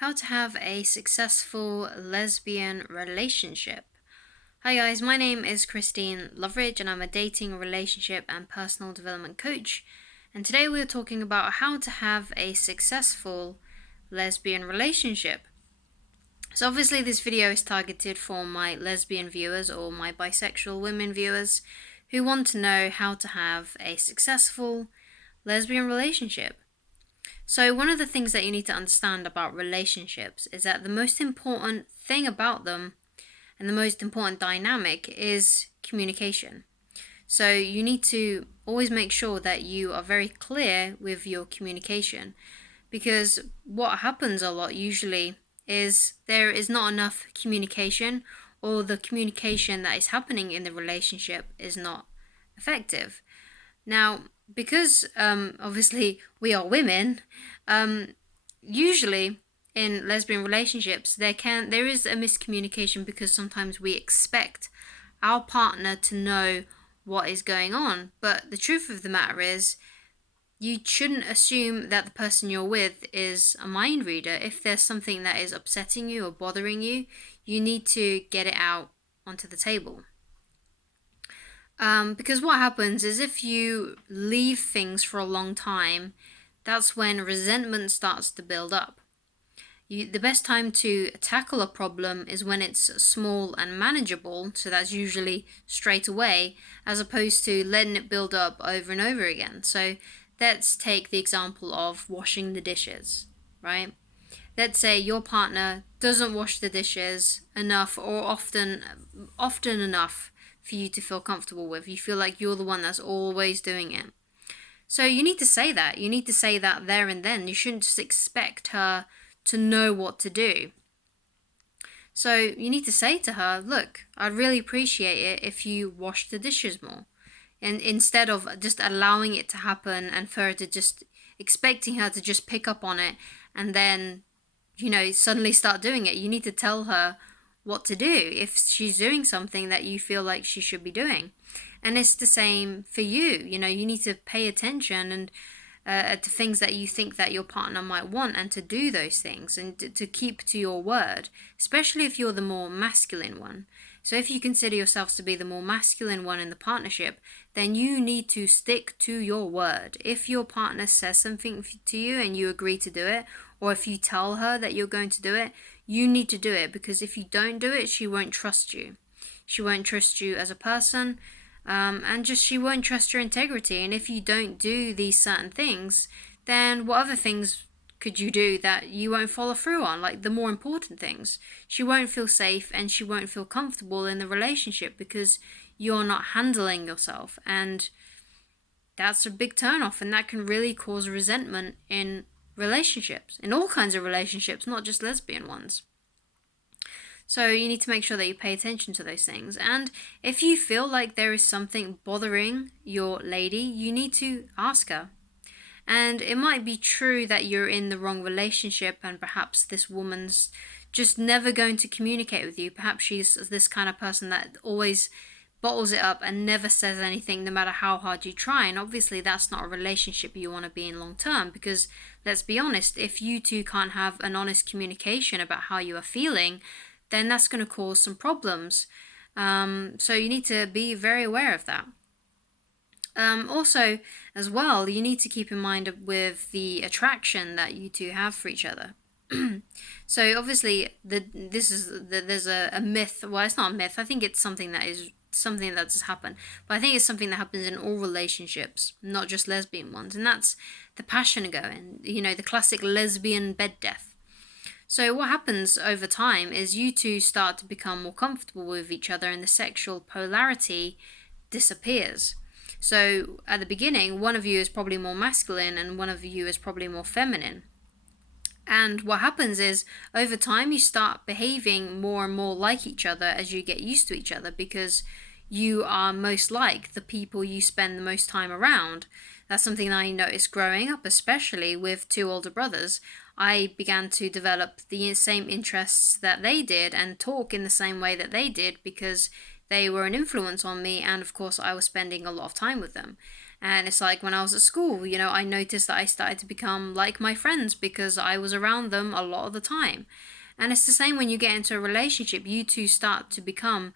How to have a successful lesbian relationship. Hi guys, my name is Christine Loveridge and I'm a dating, relationship and personal development coach. And today we're talking about how to have a successful lesbian relationship. So obviously this video is targeted for my lesbian viewers or my bisexual women viewers who want to know how to have a successful lesbian relationship. So one of the things that you need to understand about relationships is that the most important thing about them and the most important dynamic is communication. So you need to always make sure that you are very clear with your communication, because what happens a lot usually is there is not enough communication, or the communication that is happening in the relationship is not effective. Now, because obviously we are women, usually in lesbian relationships there is a miscommunication because sometimes we expect our partner to know what is going on. But the truth of the matter is, you shouldn't assume that the person you're with is a mind reader. If there's something that is upsetting you or bothering you, you need to get it out onto the table. Because what happens is if you leave things for a long time, that's when resentment starts to build up. The best time to tackle a problem is when it's small and manageable, so that's usually straight away, as opposed to letting it build up over and over again. So let's take the example of washing the dishes, right? Let's say your partner doesn't wash the dishes enough or often enough for you to feel comfortable with. You feel like you're the one that's always doing it. So you need to say that. You need to say that there and then. You shouldn't just expect her to know what to do. So you need to say to her, look, I'd really appreciate it if you wash the dishes more. And instead of just allowing it to happen and for her to just expecting her to just pick up on it and then, suddenly start doing it, you need to tell her what to do if she's doing something that you feel like she should be doing. And it's the same for you. You need to pay attention and to things that you think that your partner might want, and to do those things and to keep to your word, especially if you're the more masculine one. So if you consider yourselves to be the more masculine one in the partnership, then you need to stick to your word. If your partner says something to you and you agree to do it, or if you tell her that you're going to do it, you need to do it, because if you don't do it, she won't trust you. She won't trust you as a person, and just she won't trust your integrity. And if you don't do these certain things, then what other things could you do that you won't follow through on, like the more important things? She won't feel safe and she won't feel comfortable in the relationship because you're not handling yourself, and that's a big turn off, and that can really cause resentment in relationships, in all kinds of relationships, not just lesbian ones. So you need to make sure that you pay attention to those things. And if you feel like there is something bothering your lady, you need to ask her. And it might be true that you're in the wrong relationship and perhaps this woman's just never going to communicate with you. Perhaps she's this kind of person that always bottles it up and never says anything no matter how hard you try. And obviously that's not a relationship you want to be in long term, because let's be honest, if you two can't have an honest communication about how you are feeling, then that's going to cause some problems. So you need to be very aware of that. Also, as well, you need to keep in mind with the attraction that you two have for each other. So obviously, there's a myth. Well, it's not a myth. I think it's something that does happen. But I think it's something that happens in all relationships, not just lesbian ones, and that's the passion going. The classic lesbian bed death. So what happens over time is you two start to become more comfortable with each other and the sexual polarity disappears. So at the beginning, one of you is probably more masculine and one of you is probably more feminine. And what happens is, over time, you start behaving more and more like each other as you get used to each other, because you are most like the people you spend the most time around. That's something I noticed growing up, especially with two older brothers. I began to develop the same interests that they did and talk in the same way that they did because they were an influence on me, and of course I was spending a lot of time with them. And it's like when I was at school, I noticed that I started to become like my friends because I was around them a lot of the time. And it's the same when you get into a relationship, you two start to become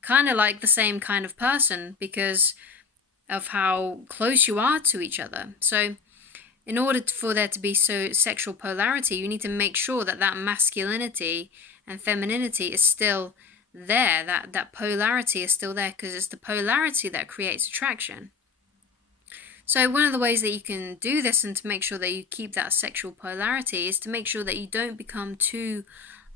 kind of like the same kind of person because of how close you are to each other. So, in order for there to be so sexual polarity, you need to make sure that that masculinity and femininity is still there, that polarity is still there, because it's the polarity that creates attraction. So one of the ways that you can do this and to make sure that you keep that sexual polarity is to make sure that you don't become too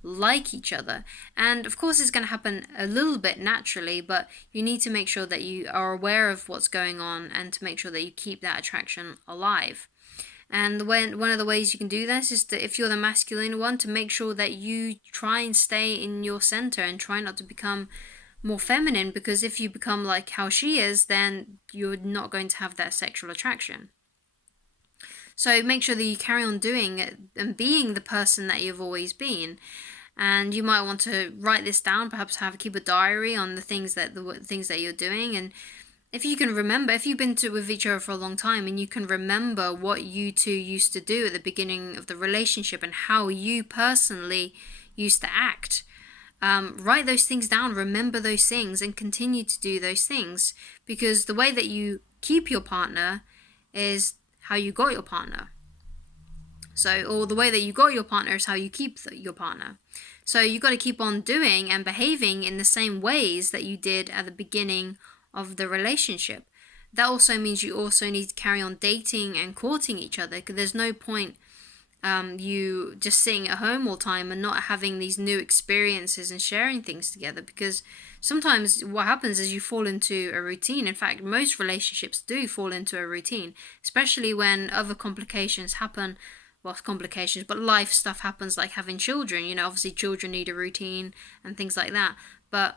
like each other. And of course, it's going to happen a little bit naturally, but you need to make sure that you are aware of what's going on and to make sure that you keep that attraction alive. And one of the ways you can do this is to, if you're the masculine one, to make sure that you try and stay in your center and try not to become more feminine, because if you become like how she is, then you're not going to have that sexual attraction. So make sure that you carry on doing it and being the person that you've always been. And you might want to write this down, perhaps keep a diary on the things that you're doing. And if you can remember, if you've been with each other for a long time and you can remember what you two used to do at the beginning of the relationship and how you personally used to act, write those things down, remember those things, and continue to do those things, because the way that you keep your partner is how you got your partner. So, or the way that you got your partner is how you keep your partner. So you got to keep on doing and behaving in the same ways that you did at the beginning of the relationship. That also means you also need to carry on dating and courting each other, because there's no point you just sitting at home all the time and not having these new experiences and sharing things together, because sometimes what happens is you fall into a routine. In fact, most relationships do fall into a routine, especially when other complications happen. Well, complications, but life stuff happens, like having children. Obviously children need a routine and things like that. But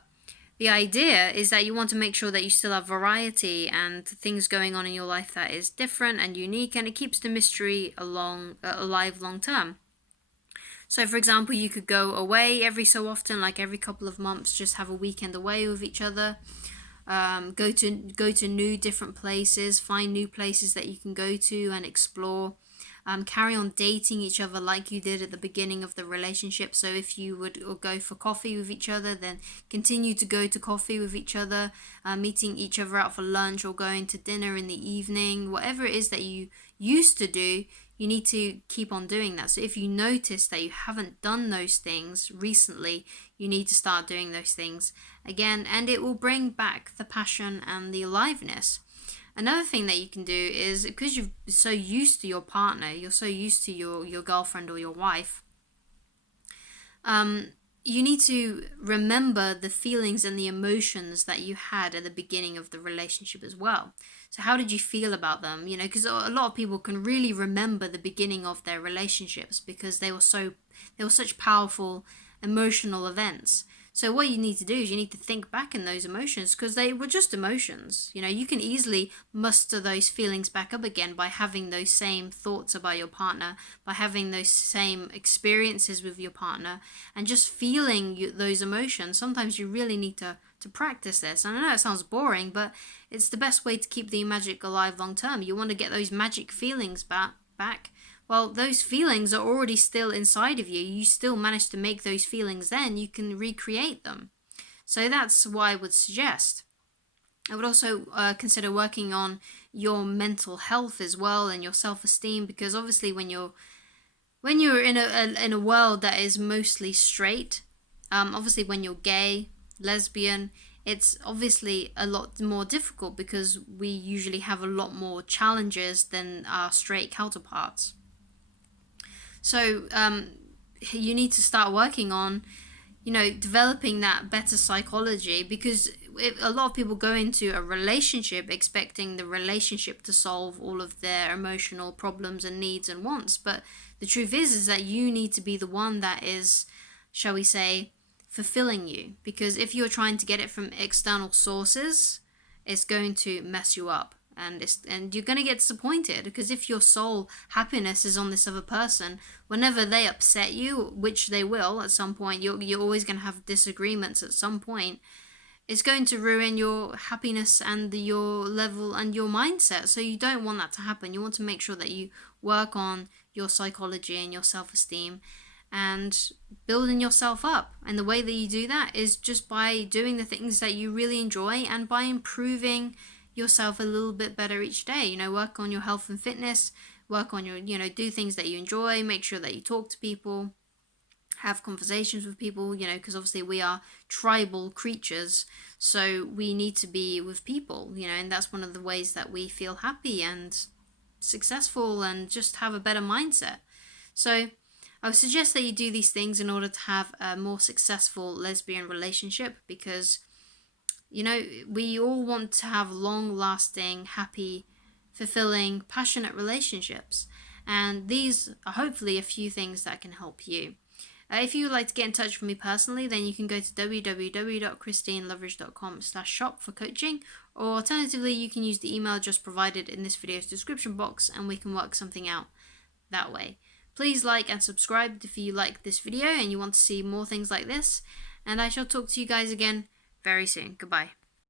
the idea is that you want to make sure that you still have variety and things going on in your life that is different and unique, and it keeps the mystery alive long term. So, for example, you could go away every so often, like every couple of months, just have a weekend away with each other. Go to new different places, find new places that you can go to and explore. Carry on dating each other like you did at the beginning of the relationship. So if you would go for coffee with each other, then continue to go to coffee with each other, meeting each other out for lunch or going to dinner in the evening. Whatever it is that you used to do, you need to keep on doing that. So if you notice that you haven't done those things recently, you need to start doing those things again, and it will bring back the passion and the aliveness. Another thing that you can do is, because you're so used to your partner, you're so used to your girlfriend or your wife, you need to remember the feelings and the emotions that you had at the beginning of the relationship as well. So how did you feel about them? Because a lot of people can really remember the beginning of their relationships because they were such powerful emotional events. So what you need to do is you need to think back in those emotions, because they were just emotions. You can easily muster those feelings back up again by having those same thoughts about your partner, by having those same experiences with your partner, and just feeling those emotions. Sometimes you really need to practice this. And I know it sounds boring, but it's the best way to keep the magic alive long term. You want to get those magic feelings back. Well, those feelings are already still inside of you. You still manage to make those feelings, then you can recreate them. So that's what I would suggest. I would also consider working on your mental health as well and your self-esteem, because obviously when you're in a world that is mostly straight, obviously when you're gay, lesbian, it's obviously a lot more difficult because we usually have a lot more challenges than our straight counterparts. So you need to start working on, developing that better psychology, because a lot of people go into a relationship expecting the relationship to solve all of their emotional problems and needs and wants. But the truth is that you need to be the one that is, shall we say, fulfilling you. Because if you're trying to get it from external sources, it's going to mess you up. And you're going to get disappointed, because if your sole happiness is on this other person, whenever they upset you, which they will at some point, you're always going to have disagreements at some point. it's going to ruin your happiness and your level and your mindset. So you don't want that to happen. You want to make sure that you work on your psychology and your self-esteem and building yourself up. And the way that you do that is just by doing the things that you really enjoy and by improving yourself a little bit better each day. You know, work on your health and fitness, work on your, you know, do things that you enjoy, make sure that you talk to people, have conversations with people, you know, because obviously we are tribal creatures, so we need to be with people, you know, and that's one of the ways that we feel happy and successful and just have a better mindset. So I would suggest that you do these things in order to have a more successful lesbian relationship, because, you know, we all want to have long lasting, happy, fulfilling, passionate relationships. And these are hopefully a few things that can help you. If you would like to get in touch with me personally, then you can go to www.christineloveridge.com/shop for coaching, or alternatively, you can use the email just provided in this video's description box and we can work something out that way. Please like and subscribe if you like this video and you want to see more things like this, and I shall talk to you guys again very soon. Goodbye.